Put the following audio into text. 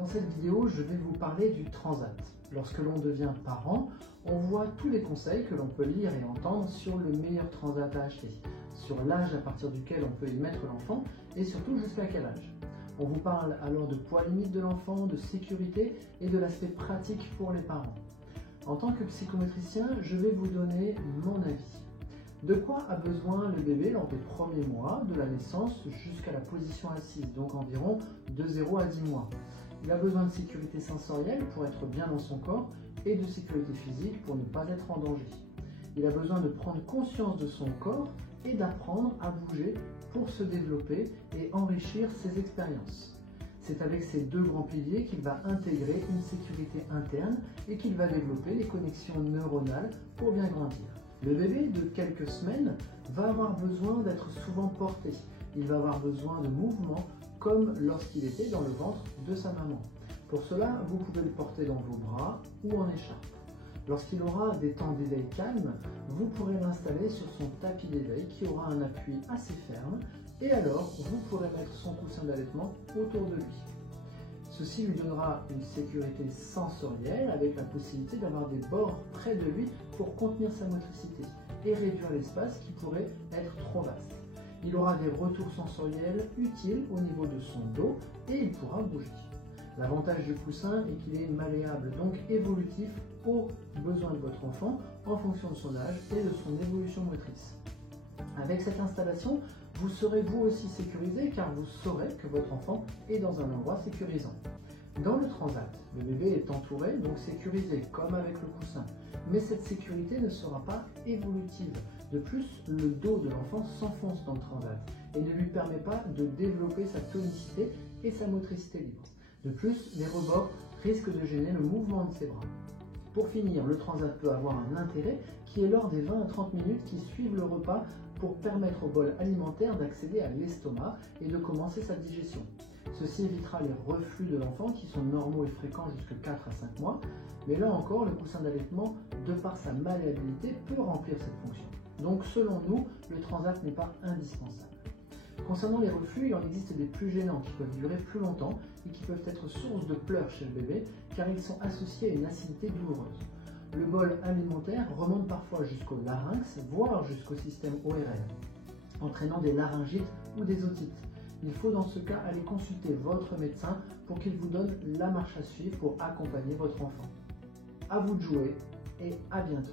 Dans cette vidéo, je vais vous parler du transat. Lorsque l'on devient parent, on voit tous les conseils que l'on peut lire et entendre sur le meilleur transat à acheter, sur l'âge à partir duquel on peut y mettre l'enfant et surtout jusqu'à quel âge. On vous parle alors de poids limite de l'enfant, de sécurité et de l'aspect pratique pour les parents. En tant que psychomotricien, je vais vous donner mon avis. De quoi a besoin le bébé lors des premiers mois de la naissance jusqu'à la position assise, donc environ de 0 à 10 mois. Il a besoin de sécurité sensorielle pour être bien dans son corps et de sécurité physique pour ne pas être en danger. Il a besoin de prendre conscience de son corps et d'apprendre à bouger pour se développer et enrichir ses expériences. C'est avec ces deux grands piliers qu'il va intégrer une sécurité interne et qu'il va développer les connexions neuronales pour bien grandir. Le bébé de quelques semaines va avoir besoin d'être souvent porté. Il va avoir besoin de mouvements comme lorsqu'il était dans le ventre de sa maman. Pour cela, vous pouvez le porter dans vos bras ou en écharpe. Lorsqu'il aura des temps d'éveil calmes, vous pourrez l'installer sur son tapis d'éveil qui aura un appui assez ferme et alors vous pourrez mettre son coussin d'allaitement autour de lui. Ceci lui donnera une sécurité sensorielle avec la possibilité d'avoir des bords près de lui pour contenir sa motricité et réduire l'espace qui pourrait être trop vaste. Il aura des retours sensoriels utiles au niveau de son dos et il pourra bouger. L'avantage du coussin est qu'il est malléable, donc évolutif aux besoins de votre enfant en fonction de son âge et de son évolution motrice. Avec cette installation, vous serez vous aussi sécurisé car vous saurez que votre enfant est dans un endroit sécurisant. Dans le transat, le bébé est entouré, donc sécurisé, comme avec le coussin. Mais cette sécurité ne sera pas évolutive. De plus, le dos de l'enfant s'enfonce dans le transat et ne lui permet pas de développer sa tonicité et sa motricité libre. De plus, les rebords risquent de gêner le mouvement de ses bras. Pour finir, le transat peut avoir un intérêt qui est lors des 20 à 30 minutes qui suivent le repas pour permettre au bol alimentaire d'accéder à l'estomac et de commencer sa digestion. Ceci évitera les reflux de l'enfant qui sont normaux et fréquents jusqu'à 4 à 5 mois, mais là encore, le coussin d'allaitement, de par sa malléabilité, peut remplir cette fonction. Donc selon nous, le transat n'est pas indispensable. Concernant les reflux, il en existe des plus gênants qui peuvent durer plus longtemps et qui peuvent être source de pleurs chez le bébé car ils sont associés à une acidité douloureuse. Le bol alimentaire remonte parfois jusqu'au larynx, voire jusqu'au système ORL, entraînant des laryngites ou des otites. Il faut dans ce cas aller consulter votre médecin pour qu'il vous donne la marche à suivre pour accompagner votre enfant. À vous de jouer et à bientôt.